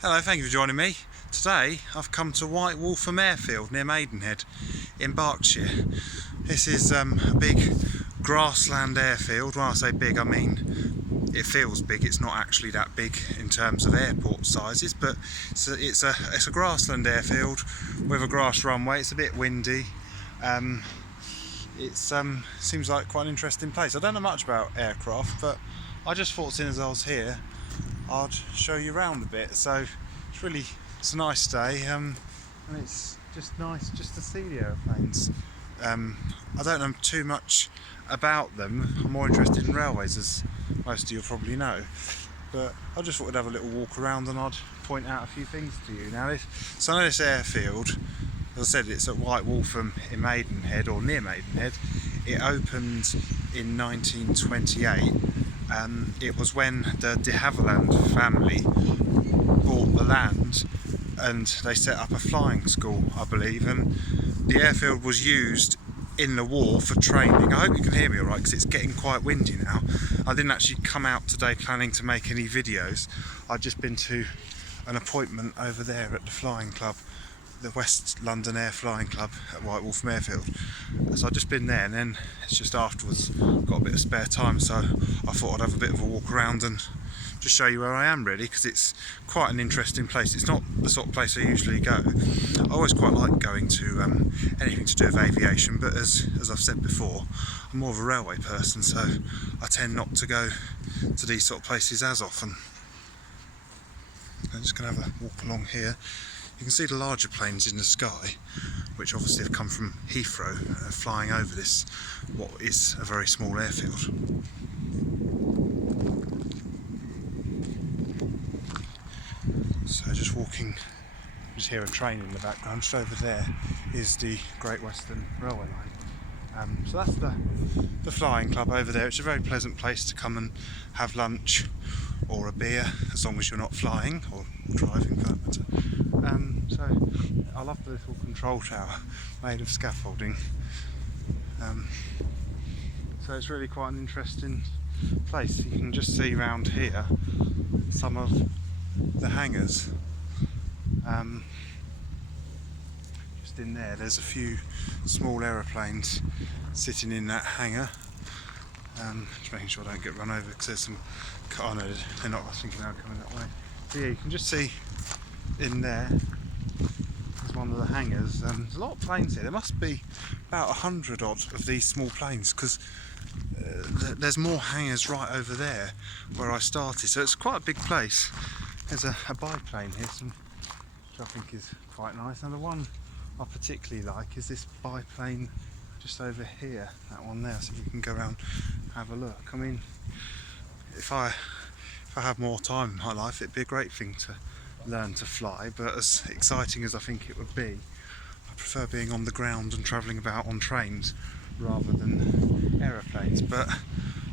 Hello, thank you for joining me. Today I've come to Waltham Airfield near Maidenhead in Berkshire. This is a big grassland airfield. When I say big, I mean it feels big. It's not actually that big in terms of airport sizes, but it's a grassland airfield with a grass runway. It's a bit windy. It seems like quite an interesting place. I don't know much about aircraft, but I just thought, since as I was here, I'd show you around a bit. So it's a nice day, and it's just nice just to see the aeroplanes. I don't know too much about them. I'm more interested in railways, as most of you probably know, but I just thought I'd have a little walk around and I'd point out a few things to you. Now, I know this airfield, as I said, it's at Waltham in Maidenhead, or near Maidenhead. It opened in 1928. It was when the de Havilland family bought the land and they set up a flying school, I believe, and the airfield was used in the war for training. I hope you can hear me alright, because it's getting quite windy now. I didn't actually come out today planning to make any videos. I'd just been to an appointment over there at the flying club, the West London Air Flying Club at Waltham Airfield. So I've just been there, and then it's just afterwards got a bit of spare time, so I thought I'd have a bit of a walk around and just show you where I am, really, because it's quite an interesting place. It's not the sort of place I usually go. I always quite like going to anything to do with aviation, but as I've said before, I'm more of a railway person, so I tend not to go to these sort of places as often. I'm just going to have a walk along here. You can see the larger planes in the sky, which obviously have come from Heathrow, flying over this, what is a very small airfield. So just walking, just hear a train in the background. Just over there is the Great Western Railway line. So that's the flying club over there. It's a very pleasant place to come and have lunch or a beer, as long as you're not flying or driving, for that matter. So I love the little control tower made of scaffolding. So it's really quite an interesting place. You can just see around here some of the hangars. Just in there's a few small aeroplanes sitting in that hangar. Just making sure I don't get run over, because there's some, oh no, they're not, I was thinking they were coming that way. So yeah, you can just see in there is one of the hangars. There's a lot of planes here. There must be about 100 odd of these small planes, because there's more hangars right over there where I started, so it's quite a big place. There's a biplane here, which I think is quite nice. And the one I particularly like is this biplane just over here, that one there. So you can go around and have a look. I mean, if I had more time in my life, it'd be a great thing to learn to fly, but as exciting as I think it would be, I prefer being on the ground and travelling about on trains rather than aeroplanes. But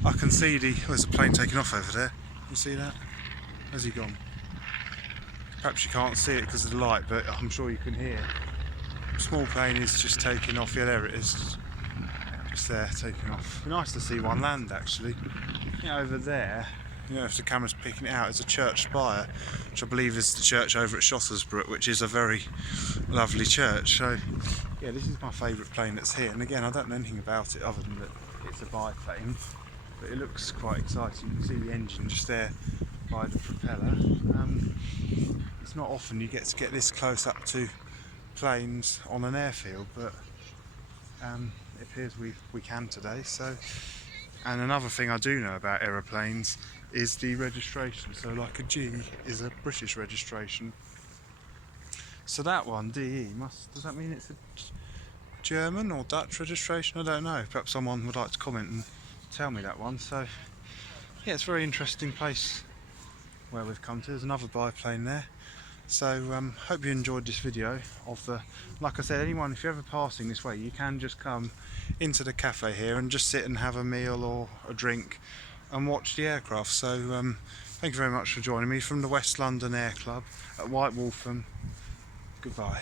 I can see there's a plane taking off over there. You see that? Where's he gone? Perhaps you can't see it because of the light, but I'm sure you can hear. A small plane is just taking off. Yeah, there it is. Just there, taking off. It'd be nice to see one land, actually. Over there, if the camera's picking it out, is a church spire, which I believe is the church over at Shothersbrook, which is a very lovely church. So yeah, this is my favourite plane that's here. And again, I don't know anything about it other than that it's a biplane, but it looks quite exciting. You can see the engine just there by the propeller. It's not often you get to get this close up to planes on an airfield, but it appears we can today. So, and another thing I do know about aeroplanes is the registration. So like a G is a British registration. So that one, DE, does that mean it's a German or Dutch registration? I don't know. Perhaps someone would like to comment and tell me that one. So yeah, it's a very interesting place where we've come to. There's another biplane there. So hope you enjoyed this video of like I said, anyone, if you're ever passing this way, you can just come into the cafe here and just sit and have a meal or a drink and watch the aircraft. So thank you very much for joining me from the West London Air Club at Waltham. Goodbye.